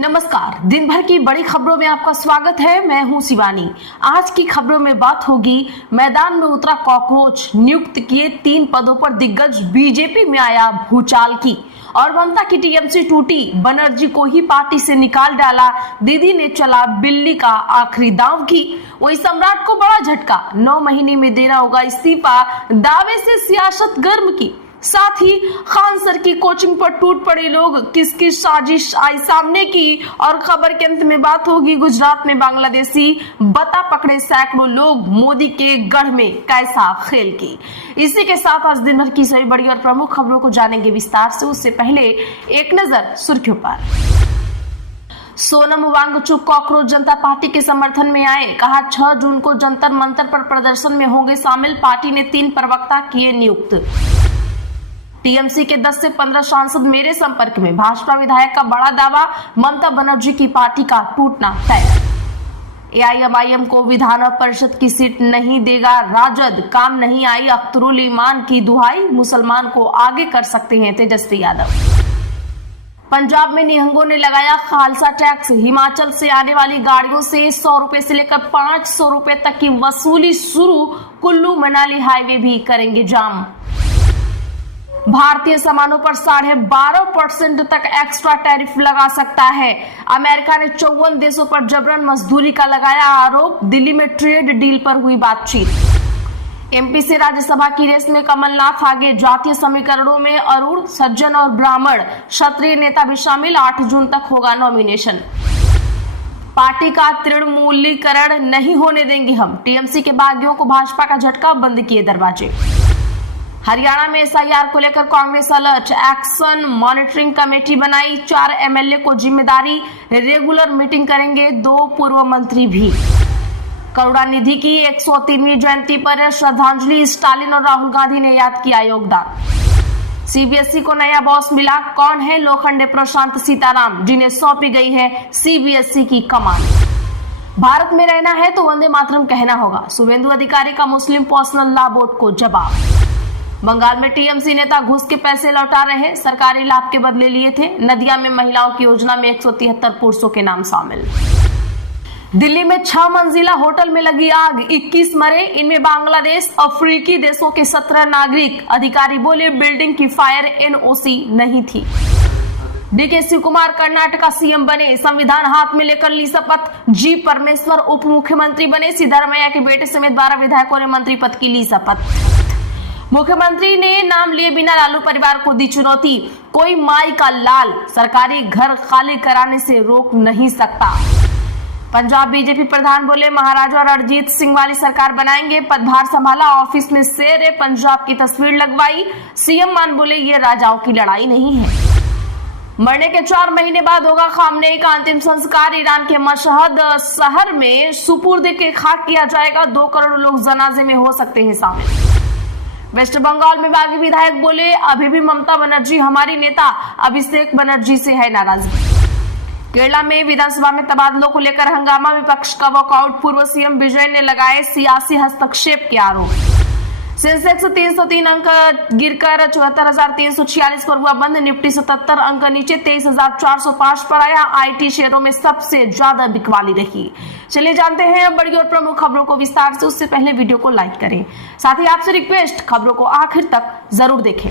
नमस्कार, दिन भर की बड़ी खबरों में आपका स्वागत है। मैं हूं शिवानी। आज की खबरों में बात होगी मैदान में उतरा कॉकरोच, नियुक्त किए 3 पदों पर दिग्गज, बीजेपी में आया भूचाल की, और ममता की टीएमसी टूटी, बनर्जी को ही पार्टी से निकाल डाला, दीदी ने चला बिल्ली का आखिरी दांव की। वही सम्राट को बड़ा झटका, 9 महीने में देना होगा इस्तीफा, दावे से सियासत गर्म की। साथ ही खान सर की कोचिंग पर टूट पड़े लोग, किस किस साजिश आई सामने की। और खबर के अंत में बात होगी गुजरात में बांग्लादेशी बता पकड़े सैकड़ों लोग, मोदी के गढ़ में कैसा खेल की। इसी के साथ आज दिन भर की सभी बड़ी और प्रमुख खबरों को जानेंगे विस्तार से। उससे पहले एक नजर सुर्खियों पर। सोनम वांगचुक कॉकरोच जनता पार्टी के समर्थन में आए, कहा 6 जून को जंतर मंतर पर प्रदर्शन में होंगे शामिल। पार्टी ने 3 प्रवक्ता किए नियुक्त। टीएमसी के 10 से 15 सांसद मेरे संपर्क में, भाजपा विधायक का बड़ा दावा, ममता बनर्जी की पार्टी का टूटना तय। एआईएमआईएम को विधान परिषद की सीट नहीं देगा राजद, काम नहीं आई अख्तरुल ईमान की दुहाई, मुसलमान को आगे कर सकते हैं तेजस्वी यादव। पंजाब में निहंगों ने लगाया खालसा टैक्स, हिमाचल से आने वाली गाड़ियों से 100 रुपए से लेकर 500 रुपए तक की वसूली शुरू, कुल्लू मनाली हाईवे भी करेंगे जाम। भारतीय सामानों पर 12.5% तक एक्स्ट्रा टैरिफ लगा सकता है। अमेरिका ने 54 देशों पर जबरन मजदूरी का लगाया आरोप, दिल्ली में ट्रेड डील पर हुई बातचीत। एमपी से राज्यसभा की रेस में कमलनाथ आगे, जातीय समीकरणों में अरुण, सज्जन और ब्राह्मण, क्षत्रिय नेता भी शामिल, 8 जून तक होगा नॉमिनेशन। पार्टी का तृणमूलीकरण नहीं होने देंगे हम, टीएमसी के बागियों को भाजपा का झटका, बंद किए दरवाजे। हरियाणा में एसआईआर को लेकर Congress alert, action monitoring committee बनाई, 4 एमएलए को जिम्मेदारी, रेगुलर मीटिंग करेंगे 2 पूर्व मंत्री भी। करुणानिधि की 103वीं जयंती पर श्रद्धांजलि, स्टालिन और राहुल गांधी ने याद किया योगदान। सीबीएसई को नया बॉस मिला, कौन है लोखंडे प्रशांत सीताराम, जिन्हें सौंपी गई है सीबीएसई की कमान। भारत में रहना है तो वंदे मातरम कहना होगा, शुभेंदु अधिकारी का मुस्लिम पर्सनल लॉ बोर्ड को जवाब। बंगाल में टीएमसी नेता घूस के पैसे लौटा रहे, सरकारी लाभ के बदले लिए थे। नदिया में महिलाओं की योजना में 173 पुरुषों के नाम शामिल। दिल्ली में 6 मंजिला होटल में लगी आग, 21 मरे, इनमें बांग्लादेश, अफ्रीकी देशों के 17 नागरिक। अधिकारी बोले बिल्डिंग की फायर एनओसी नहीं थी। डीके शिव कुमार कर्नाटक सीएम बने, संविधान हाथ में लेकर ली शपथ। जी परमेश्वर उप मुख्यमंत्री बने, सिद्धारमैया के बेटे समेत 12 विधायकों ने मंत्री पद की ली शपथ। मुख्यमंत्री ने नाम लिए बिना लालू परिवार को दी चुनौती, कोई माई का लाल सरकारी घर खाली कराने से रोक नहीं सकता। पंजाब बीजेपी प्रधान बोले महाराजा और अरिजीत सिंह वाली सरकार बनाएंगे, पदभार संभाला, ऑफिस में शेर पंजाब की तस्वीर लगवाई। सीएम मान बोले ये राजाओं की लड़ाई नहीं है। मरने के 4 महीने बाद होगा खामनेई का अंतिम संस्कार, ईरान के मशहद शहर में सुपुर्द के खाक किया जाएगा, 2 करोड़ लोग जनाजे में हो सकते हैं शामिल। वेस्ट बंगाल में बागी विधायक बोले अभी भी ममता बनर्जी हमारी नेता, अभिषेक बनर्जी से है नाराजगी। केरला में विधानसभा में तबादलों को लेकर हंगामा, विपक्ष का वॉकआउट, पूर्व सीएम विजय ने लगाए सियासी हस्तक्षेप के आरोप। सेंसेक्स 303 अंक गिरकर 74,346 पर हुआ बंद, निफ्टी 77 अंक नीचे 23,405 पर आया। आईटी शेयरों में सबसे ज्यादा बिकवाली रही। चलिए जानते हैं बड़ी और प्रमुख खबरों को विस्तार से। उससे पहले वीडियो को लाइक करें, साथ ही आपसे रिक्वेस्ट, खबरों को आखिर तक जरूर देखें।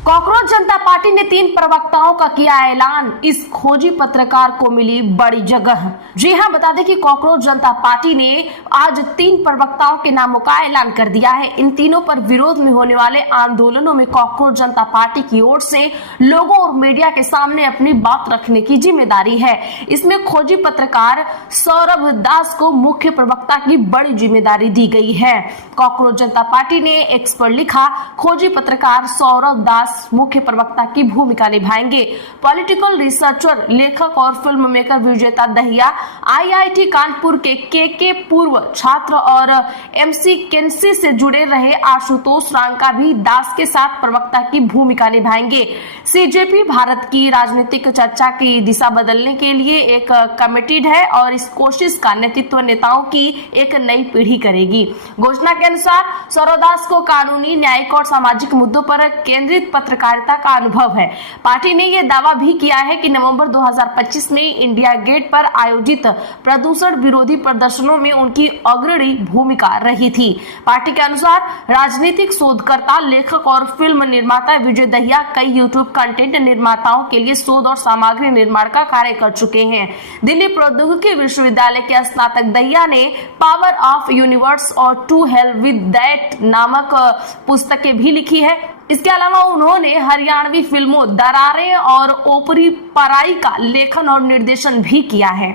कॉकरोच जनता पार्टी ने 3 प्रवक्ताओं का किया ऐलान, इस खोजी पत्रकार को मिली बड़ी जगह। जी हां, बता दें कि कॉकरोच जनता पार्टी ने आज 3 प्रवक्ताओं के नामों का ऐलान कर दिया है। इन तीनों पर विरोध में होने वाले आंदोलनों में कॉकरोच जनता पार्टी की ओर से लोगों और मीडिया के सामने अपनी बात रखने की जिम्मेदारी है। इसमें खोजी पत्रकार सौरभ दास को मुख्य प्रवक्ता की बड़ी जिम्मेदारी दी गई है। कॉकरोच जनता पार्टी ने एक्स पर लिखा, खोजी पत्रकार सौरभ दास मुख्य प्रवक्ता की भूमिका निभाएंगे। पॉलिटिकल रिसर्चर, लेखक और फिल्म मेकर विजेता दहिया, आईआईटी कानपुर के पूर्व छात्र और एमसी केंसी से जुड़े रहे आशुतोष रांका भी दास के साथ प्रवक्ता की भूमिका निभाएंगे। सीजेपी भारत की राजनीतिक चर्चा की दिशा बदलने के लिए एक कमिटेड है और इस कोशिश का नेतृत्व नेताओं की एक नई पीढ़ी करेगी। घोषणा के अनुसार सौरभ दास को कानूनी, न्यायिक और सामाजिक मुद्दों पर केंद्रित पत्रकारिता का अनुभव है। पार्टी ने यह दावा भी किया है कि नवंबर 2025 में इंडिया गेट पर आयोजित प्रदूषण विरोधी प्रदर्शनों में उनकी अग्रणी भूमिका रही थी। पार्टी के अनुसार राजनीतिक शोधकर्ता, लेखक और फिल्म निर्माता विजय दहिया कई यूट्यूब कंटेंट निर्माताओं के लिए शोध और सामग्री निर्माण का कार्य कर चुके हैं। दिल्ली प्रौद्योगिकी विश्वविद्यालय के स्नातक दहिया ने पावर ऑफ यूनिवर्स और टू हेल विद दैट नामक पुस्तकें भी लिखी है। इसके अलावा उन्होंने हरियाणवी फिल्मों दरारें और ओपरी पराई का लेखन और निर्देशन भी किया है।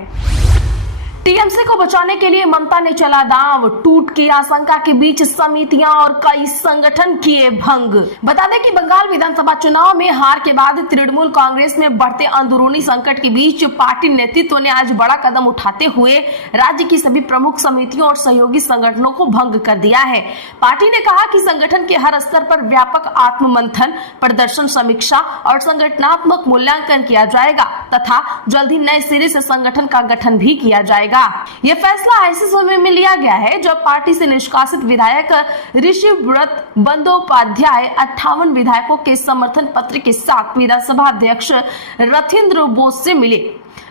टीएमसी को बचाने के लिए ममता ने चला दांव, टूट की आशंका के बीच समितियां और कई संगठन किए भंग। बता दें कि बंगाल विधानसभा चुनाव में हार के बाद तृणमूल कांग्रेस में बढ़ते अंदरूनी संकट के बीच पार्टी नेतृत्व ने आज बड़ा कदम उठाते हुए राज्य की सभी प्रमुख समितियों और सहयोगी संगठनों को भंग कर दिया है। पार्टी ने कहा कि संगठन के हर स्तर पर व्यापक आत्म मंथन, प्रदर्शन समीक्षा और संगठनात्मक मूल्यांकन किया जाएगा तथा जल्द ही नए सिरे से संगठन का गठन भी किया जाएगा। यह फैसला ऐसे समय में लिया गया है जब पार्टी से निष्कासित विधायक ऋषिव्रत बंदोपाध्याय 58 विधायकों के समर्थन पत्र के साथ विधानसभा अध्यक्ष रथिंद्र बोस से मिले।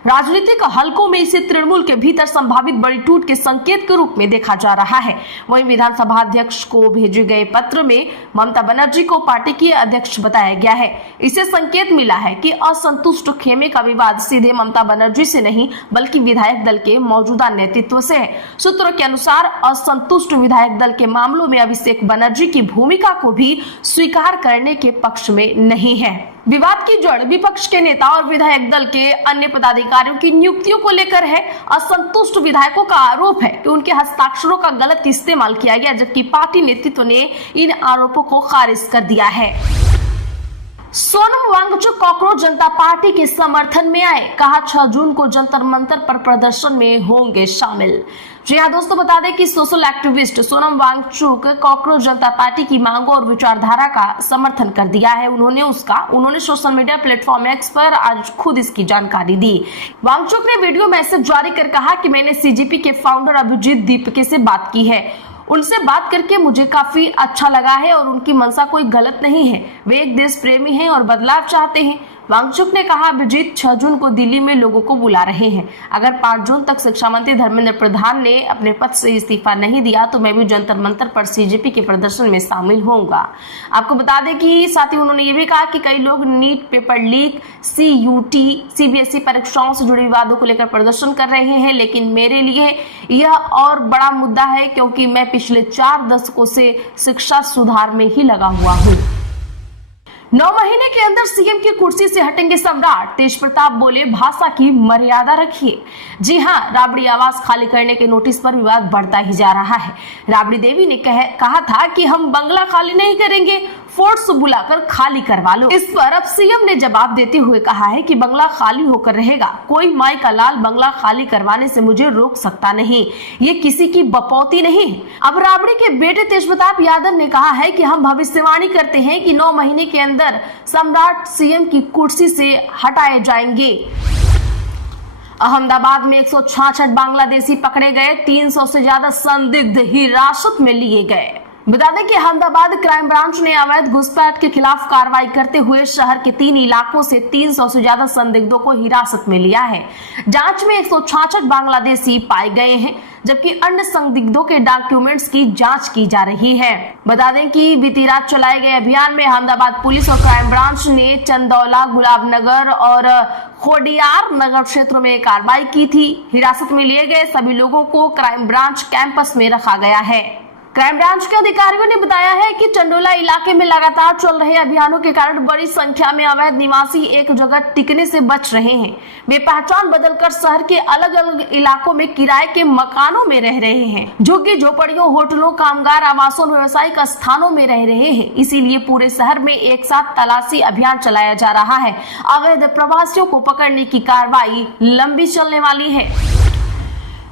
राजनीतिक हलकों में इसे तृणमूल के भीतर संभावित बड़ी टूट के संकेत के रूप में देखा जा रहा है। वहीं विधानसभा अध्यक्ष को भेजे गए पत्र में ममता बनर्जी को पार्टी की अध्यक्ष बताया गया है। इसे संकेत मिला है कि असंतुष्ट खेमे का विवाद सीधे ममता बनर्जी से नहीं बल्कि विधायक दल के मौजूदा नेतृत्व से है। सूत्रों के अनुसार असंतुष्ट विधायक दल के मामलों में अभिषेक बनर्जी की भूमिका को भी स्वीकार करने के पक्ष में नहीं है। विवाद की जड़ विपक्ष के नेता और विधायक दल के अन्य पदाधिकारियों की नियुक्तियों को लेकर है। असंतुष्ट विधायकों का आरोप है कि उनके हस्ताक्षरों का गलत इस्तेमाल किया गया, जबकि पार्टी नेतृत्व ने इन आरोपों को खारिज कर दिया है। सोनम वांगचुक कॉकरोच जनता पार्टी के समर्थन में आए, कहा 6 जून को जंतर मंतर पर प्रदर्शन में होंगे शामिल। जी हाँ दोस्तों, बता दें कि social activist Sonam Wangchuk cockroach Janata party की मांगों और विचारधारा का समर्थन कर दिया है। उन्होंने सोशल मीडिया प्लेटफॉर्म एक्स पर आज खुद इसकी जानकारी दी। वांगचुक ने वीडियो मैसेज जारी कर कहा कि मैंने सीजेपी के फाउंडर अभिजीत दीपके से बात की है। उनसे बात करके मुझे काफी अच्छा लगा है और उनकी मंशा कोई गलत नहीं है। वे एक देश प्रेमी हैं और बदलाव चाहते हैं। वांगचुक ने कहा, अभिजीत 6 जून को दिल्ली में लोगों को बुला रहे हैं। अगर 5 जून तक शिक्षा मंत्री धर्मेंद्र प्रधान ने अपने पद से इस्तीफा नहीं दिया तो मैं भी जंतर मंतर पर सीजेपी के प्रदर्शन में शामिल होऊंगा। आपको बता दें कि साथ ही उन्होंने ये भी कहा कि कई लोग NEET paper leak, CUET, CBSE परीक्षाओं से जुड़े विवादों को लेकर प्रदर्शन कर रहे हैं, लेकिन मेरे लिए यह और बड़ा मुद्दा है क्योंकि मैं पिछले 4 दशकों से शिक्षा सुधार में ही लगा हुआ हूँ। 9 महीने के अंदर सीएम की कुर्सी से हटेंगे सम्राट, तेज प्रताप बोले भाषा की मर्यादा रखिए। जी हां, राबड़ी आवास खाली करने के नोटिस पर विवाद बढ़ता ही जा रहा है। राबड़ी देवी ने कहा था कि हम बंगला खाली नहीं करेंगे, फोर्स बुलाकर खाली करवा लो। इस पर अब सीएम ने जवाब देते हुए कहा है कि बंगला खाली होकर रहेगा, कोई माई का लाल बंगला खाली करवाने से मुझे रोक सकता नहीं, ये किसी की बपौती नहीं है। अब राबड़ी के बेटे तेज प्रताप यादव ने कहा है कि हम भविष्यवाणी करते हैं कि 9 महीने के अंदर सम्राट सीएम की कुर्सी से हटाए जाएंगे। अहमदाबाद में 166 बांग्लादेशी पकड़े गए, 300 से ज्यादा संदिग्ध हिरासत में लिए गए। बता दें कि अहमदाबाद क्राइम ब्रांच ने अवैध घुसपैठ के खिलाफ कार्रवाई करते हुए शहर के 3 इलाकों से 300 से ज्यादा संदिग्धों को हिरासत में लिया है। जांच में 166 बांग्लादेशी पाए गए हैं, जबकि अन्य संदिग्धों के डॉक्यूमेंट्स की जांच की जा रही है। बता दें कि बीती रात चलाए गए अभियान में अहमदाबाद पुलिस और क्राइम ब्रांच ने चंदौला, गुलाब नगर और खोडियार नगर क्षेत्रों में कार्रवाई की थी। हिरासत में लिए गए सभी लोगों को क्राइम ब्रांच कैंपस में रखा गया है। क्राइम ब्रांच के अधिकारियों ने बताया है कि चंडोला इलाके में लगातार चल रहे अभियानों के कारण बड़ी संख्या में अवैध निवासी एक जगह टिकने से बच रहे हैं। वे पहचान बदलकर शहर के अलग अलग इलाकों में किराए के मकानों में रह रहे हैं, झुग्गी झोपड़ियों, होटलों, कामगार आवासों, व्यावसायिक स्थानों में रह रहे हैं। इसीलिए पूरे शहर में एक साथ तलाशी अभियान चलाया जा रहा है। अवैध प्रवासियों को पकड़ने की कार्रवाई लंबी चलने वाली है।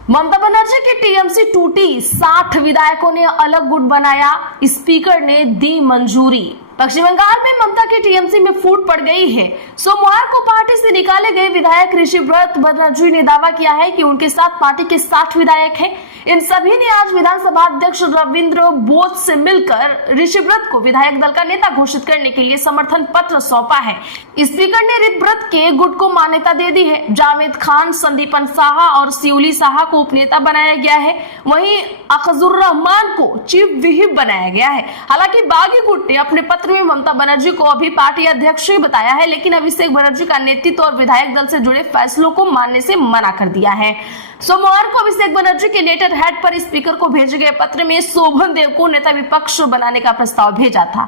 ममता बनर्जी की टीएमसी टूटी, 60 विधायकों ने अलग गुट बनाया, स्पीकर ने दी मंजूरी। पश्चिम बंगाल में ममता की टीएमसी में फूट पड़ गई है। सोमवार को पार्टी से निकाले गए विधायक ऋषिव्रत बनर्जी ने दावा किया है कि उनके साथ पार्टी के 60 विधायक हैं। इन सभी ने आज विधानसभा अध्यक्ष रविंद्र बोस से मिलकर ऋषिव्रत को विधायक दल का नेता घोषित करने के लिए समर्थन पत्र सौंपा है। स्पीकर ने ऋषिव्रत के गुट को मान्यता दे दी है। जावेद खान, संदीपन साहा और सिउली साहा को उपनेता बनाया गया है। वहीं अखजुर रहमान को चीफ व्हिप बनाया गया है। हालांकि बागी गुट ने अपने पत्र में ममता बनर्जी को अभी पार्टी अध्यक्ष ही बताया है, लेकिन अभिषेक बनर्जी का नेतृत्व और विधायक दल से जुड़े फैसलों को मानने से मना कर दिया है। सोमवार को अभिषेक बनर्जी के लेटर हेड पर स्पीकर को भेजे गए पत्र में शोभन देव को नेता विपक्ष बनाने का प्रस्ताव भेजा था।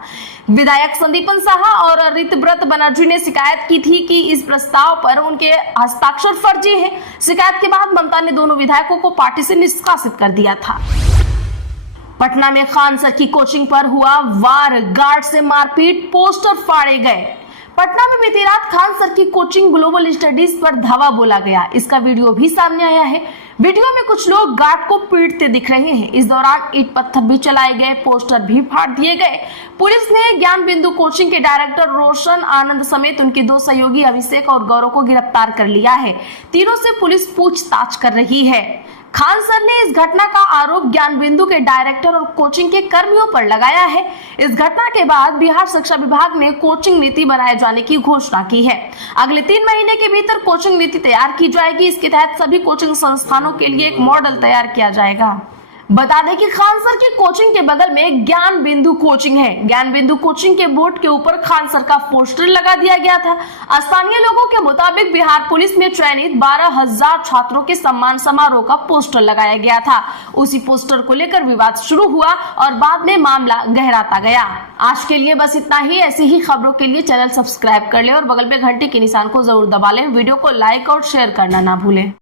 विधायक संदीपन साहा और ऋषिव्रत बनर्जी ने शिकायत की थी कि इस प्रस्ताव पर उनके हस्ताक्षर फर्जी है। शिकायत के बाद ममता ने दोनों विधायकों को पार्टी से निष्कासित कर दिया था। पटना में खान सर की कोचिंग पर हुआ वार, गार्ड से मारपीट, पोस्टर फाड़े गए। पटना में बीती रात खान सर की कोचिंग ग्लोबल स्टडीज पर धावा बोला गया। इसका वीडियो भी सामने आया है। वीडियो में कुछ लोग गार्ड को पीटते दिख रहे हैं। इस दौरान ईंट पत्थर भी चलाए गए, पोस्टर भी फाड़ दिए गए। पुलिस ने ज्ञान बिंदु कोचिंग के डायरेक्टर रोशन आनंद समेत उनके 2 सहयोगी अभिषेक और गौरव को गिरफ्तार कर लिया है। तीनों से पुलिस पूछताछ कर रही है। खान सर ने इस घटना का आरोप ज्ञान बिंदु के डायरेक्टर और कोचिंग के कर्मियों पर लगाया है। इस घटना के बाद बिहार शिक्षा विभाग ने कोचिंग नीति बनाए जाने की घोषणा की है। अगले 3 महीने के भीतर कोचिंग नीति तैयार की जाएगी। इसके तहत सभी कोचिंग संस्थानों के लिए एक मॉडल तैयार किया जाएगा। बता दें कि खान सर की कोचिंग के बगल में ज्ञान बिंदु कोचिंग है। ज्ञान बिंदु कोचिंग के बोर्ड के ऊपर खान सर का पोस्टर लगा दिया गया था। स्थानीय लोगों के मुताबिक बिहार पुलिस में चयनित 12,000 छात्रों के सम्मान समारोह का पोस्टर लगाया गया था। उसी पोस्टर को लेकर विवाद शुरू हुआ और बाद में मामला गहराता गया। आज के लिए बस इतना ही। ऐसी ही खबरों के लिए चैनल सब्सक्राइब कर ले और बगल में घंटी के निशान को जरूर दबा लें। वीडियो को लाइक और शेयर करना ना भूलें।